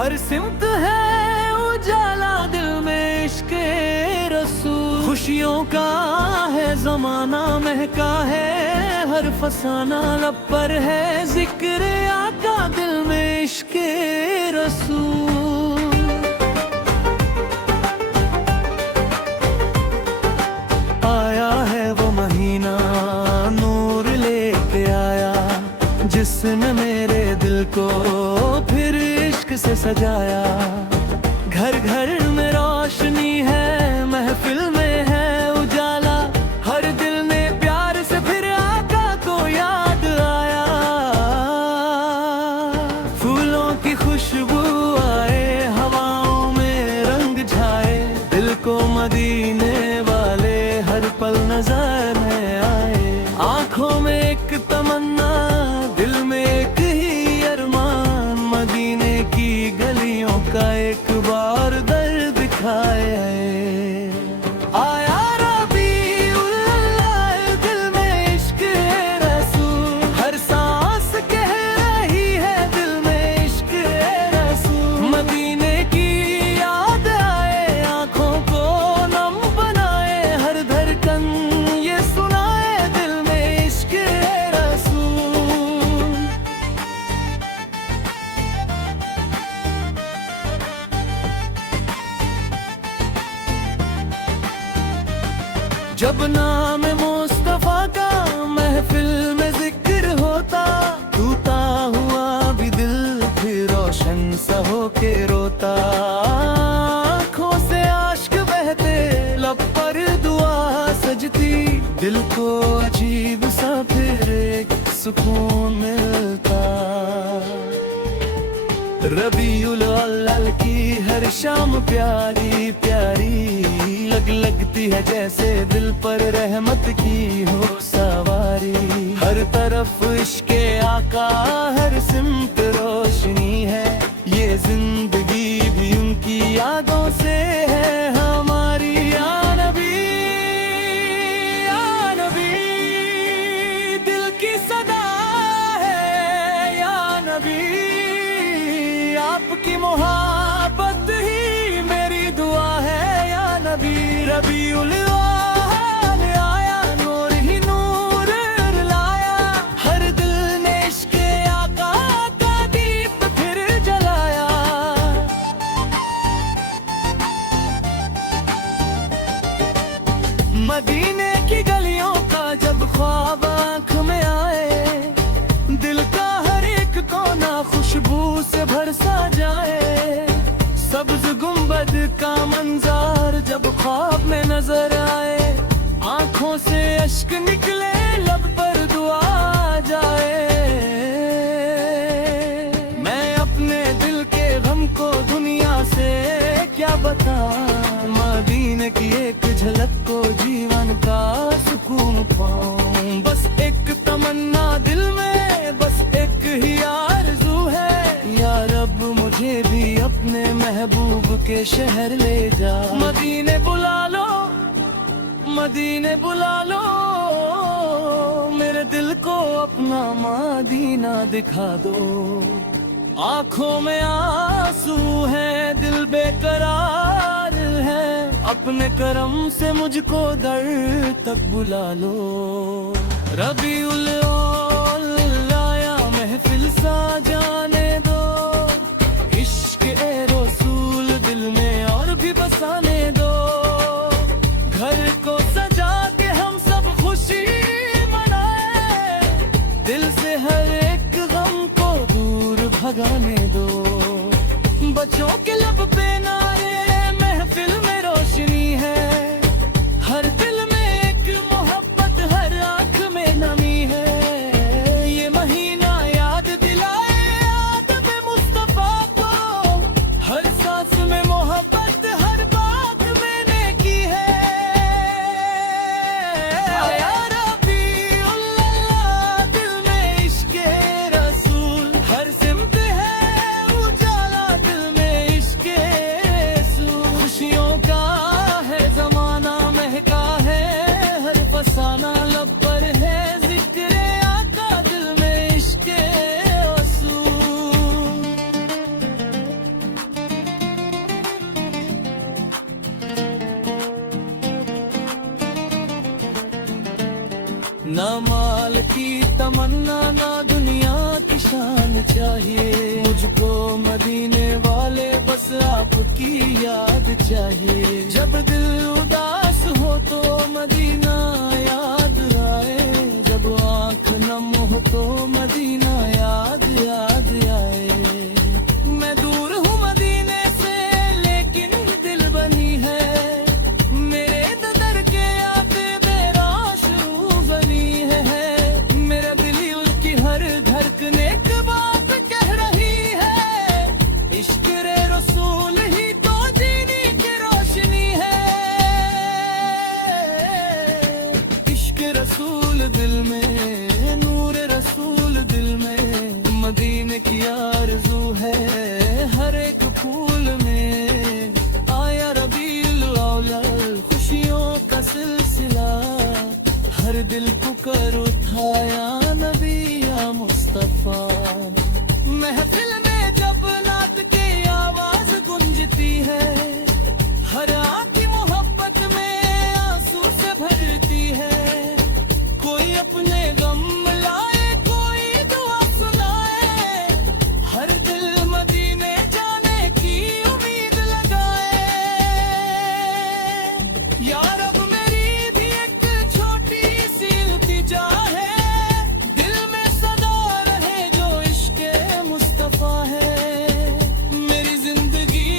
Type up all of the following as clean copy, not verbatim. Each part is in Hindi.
हर सिमत है उजाला दिल में इश्क़े रसूल। खुशियों का है ज़माना, महका है हर फसाना, लब पर है जिक्र आका, दिल में इश्क़े रसूल। आया है वो महीना, नूर लेके आया, जिसने मेरे दिल को फिर इश्क से सजाया। घर घर में रोशनी है, महफिल में है उजाला, हर दिल ने प्यार से फिर आका को याद आया। फूलों की खुशबू आए, हवाओं में रंग छाए, दिल को मदीने वाले हर पल नजर में आए। आंखों में एक तमन्ना, दिल में एक ही अरमान, मदीने की गलियों का एक बार दर्द दिखाए। आया रबीउल अव्वल, दिल में इश्क़ रसूल, हर सांस कह रही है दिल में इश्क़ रसूल। मदीने की याद आए, आंखों को नम बनाए, हर धड़कन ये सुनाए दिल में इश्क़ रसूल। जब नाम मुस्तफा का महफिल में जिक्र होता, टूटा हुआ भी दिल फिर रोशन सा होके रोता। आँखों से आश्क बहते, लब पर दुआ सजती, दिल को अजीब सा फिर एक सुकून मिलता। रबीउल अव्वल की हर शाम प्यारी प्यारी लगती है, जैसे दिल पर रहमत की हो सवारी। हर तरफ इश्क़े आका, हर सिमत रोशनी है, ये जिंदगी भी उनकी यादों से है हमारी। या नबी, या नबी, दिल की सदा है या नबी, आपकी मोहब्बत ही मेरी दुआ है या नबी। रबीउल अव्वल आया, नूर ही नूर लाया, हर दिल ने इश्क़े आका का दीप फिर जलाया। मदीने की गलियों का जब ख्वाब आँख में आए, दिल का हर एक कोना खुशबू से भर सा जाए। सब्ज गुंबद का मंजर जब ख्वाब में नजर आए, आंखों से अश्क निकले, लब पर दुआ आ जाए। मैं अपने दिल के गम को दुनिया से क्या बताऊं, मदीने की एक झलक को जीवन का सुकून पाऊं। बस एक तमन्ना दिल में, बस एक ही आरज़ू है, या रब मुझे भी अपने महबूब के शहर ले जा। मदीने बुला लो, मदीने बुला लो, मेरे दिल को अपना मदीना दिखा दो। आंखों में आंसू है, दिल बेकरार है, अपने करम से मुझको दर तक बुला लो। रबीउल अव्वल आया, महफिल सा जाने दो, इश्क़ ए रसूल दिल में और भी बसाने दो। घर को सजा के हम सब खुशी मनाए, दिल से हर एक गम को दूर भगाने दो। बच्चों के लब पे नारे, महफिल में रोशनी है, हर दिल में एक मोहब्बत, हर आँख में नमी है। ये महीना याद दिलाए आदम मुस्तफा को, हर सांस में मोहब्बत, हर बात मैंने की है। या रबीउल अव्वल, दिल में इश्क़े रसूल, हर सिमत है उजाला, दिल में इश्क़े रसूल। साल की तमन्ना ना दुनिया की शान चाहिए। मुझको मदीने वाले बस आपकी याद चाहिए। जब दिल उदास हो तो मदीना याद आए, जब आँख नम हो तो मदीना याद याद आए। मैं दूर हूँ मदीने से लेकिन दिल बनी है, मेरे दर के याद बेराश बनी है। मेरा दिल उसकी हर धड़कने की बात कह रही है, इश्क रे रसूल ही तो जीने की रोशनी है। इश्क रसूल दिल में, नूर रसूल दिल में, मदीने की आरज़ू है हर एक फूल में। आया रबीउल अव्वल खुशियों का सिलसिला, हर दिल पुकार उठाया नबी या मुस्तफा। महफिल में जब नात की आवाज गूंजती है, हर आँख की मोहब्बत में आंसू से भरती है। कोई अपने गम लाए, कोई दुआ सुनाए, हर दिल मदीने जाने की उम्मीद लगाए। या रब मेरी भी एक छोटी सी इल्तिजा है, दिल में सदा रहे जो इश्क मुस्तफा है। मेरी जिंदगी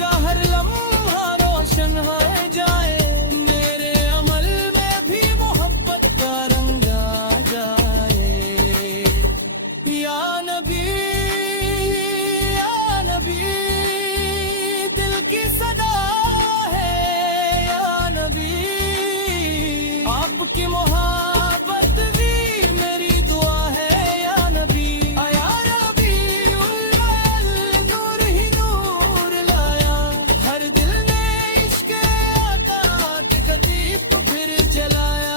का हर लम्हा रोशन हो जाए, मेरे अमल में भी मोहब्बत का रंग आ जाए। या नबी, या नबी, दिल की सदा है या नबी। आपकी मोहब्बत भी मेरी दुआ है या नबी। या नबी नूर ही नूर लाया, हर दिल ने इश्क आका के दीप फिर जलाया।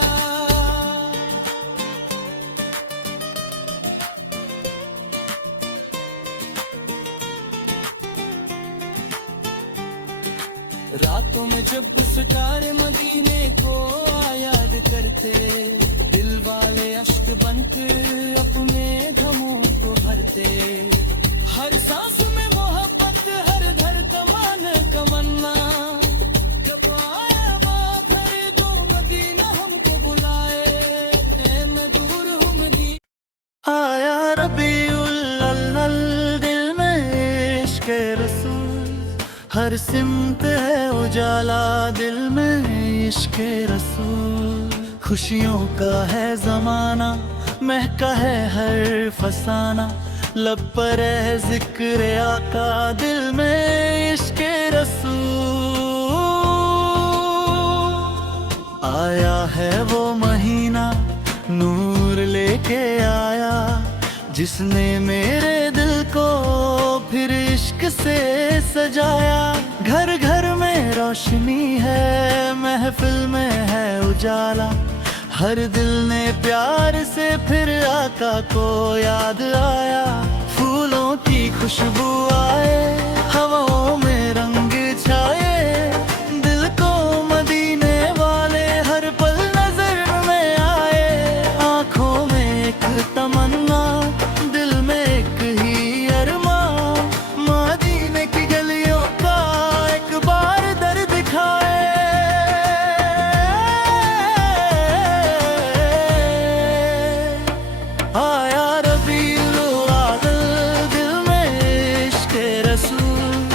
रातों में जब सितारे मदीने को याद करते, दिल वाले अश्क बनकर अपने घमों को भरते। हर सांस में मोहब्बत, हर धड़कन तमन्ना, जब आया घर दो मदीना हमको बुलाए। मैं दूर हूँ मदीना। आया रबीउल अव्वल दिल में इश्क रसूल, हर सिमत है उजाला दिल में इश्क रसूल। खुशियों का है जमाना, महका है हर फसाना, लब पर है जिक्र आका दिल में इश्क रसूल। आया है वो महीना नूर लेके आया, जिसने मेरे दिल को फिर इश्क से सजाया। घर घर में रोशनी है, महफिल में है उजाला, हर दिल ने प्यार से फिर आका को याद आया। फूलों की खुशबू आए, हवाओं में रंग छाए, दिल को मदीने वाले हर पल नजर में आए। आंखों में एक तमन्ना, दिल में एक ही अरमां, मदीने की गलियों का एक बार दर दिखाए। आया रबीउल अव्वल दिल में इश्क रसूल,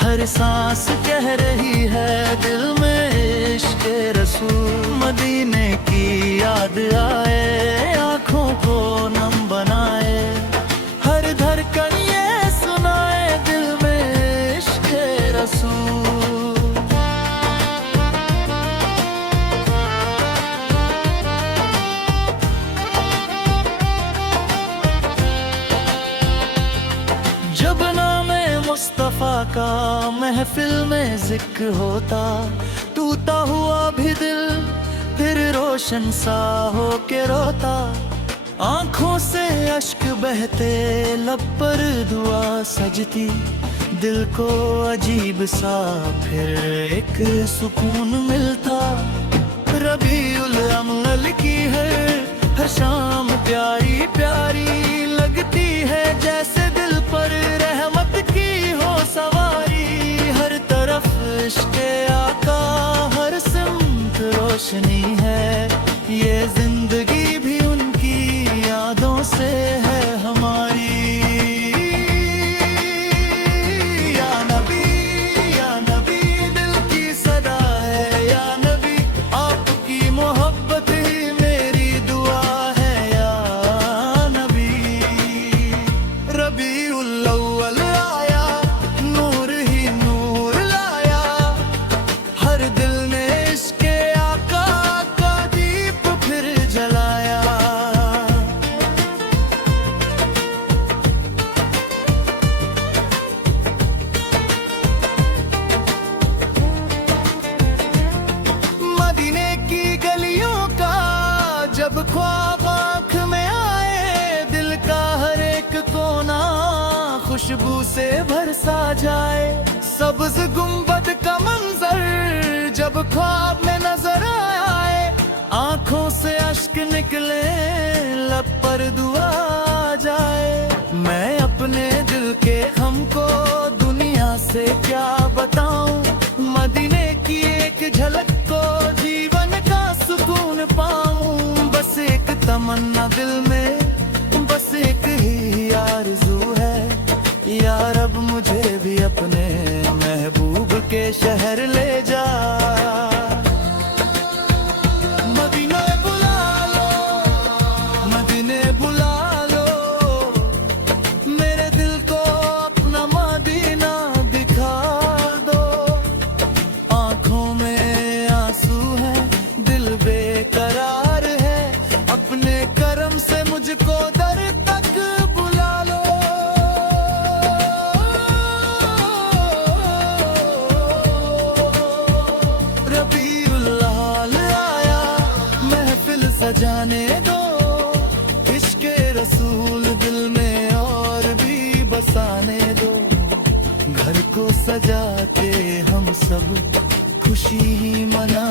हर सांस कह रही है दिल में इश्क रसूल। मदीने की याद आए, आंखों को नम बनाए, हर धड़कन ये सुनाए दिल में इश्क रसूल। जब नामे मुस्तफा का महफिल में जिक्र होता, टूटा हुआ भी दिल फिर रोशन सा हो के रोता। आंखों से अश्क बहते, लब पर दुआ सजती, दिल को अजीब सा फिर एक सुकून मिलता। रबीउल अव्वल की हर शाम प्यारी प्यारी लगती है, जैसे दिल पर रहमत की हो सवारी। हर तरफ इश्क़ आका, हर सिमत रोशनी है, ये जिंदगी भी उनकी यादों से है हमारी। या नबी दिल की सदा है, या नबी आपकी मोहब्बत ही मेरी दुआ है, या नबी। रबीउल अव्वल आया, नूर ही नूर लाया, हर दिल ने इश्क़ आका का दीप फिर जलाया। मदीने की गलियों का जब ख्वाब आँख में आए, दिल का हर एक कोना खुशबू से बरसा जाए। सब्ज़ गुंबद का मंजर जब ख्वाब में नजर आए, आँखों से अश्क निकले, लब पर दुआ आ जाए। मैं अपने दिल के गम को दुनिया से क्या बताऊं, मदीने की एक झलक को जीवन का सुकून पाऊं। बस एक तमन्ना दिल में, बस एक ही आरज़ू है, या रब मुझे भी अपने महबूब के शहर ले जा। मदीने बुला लो, मदीने बुला लो, मेरे दिल को अपना मदीना दिखा दो। आँखों में आंसू है, दिल बेकरार है, अपने करम से मुझको दर तक बुला लो। रबीउल अव्वल आया, महफिल सजाने दो, इश्क़े रसूल दिल में और भी बसाने दो। घर को सजा के हम सब खुशी ही मना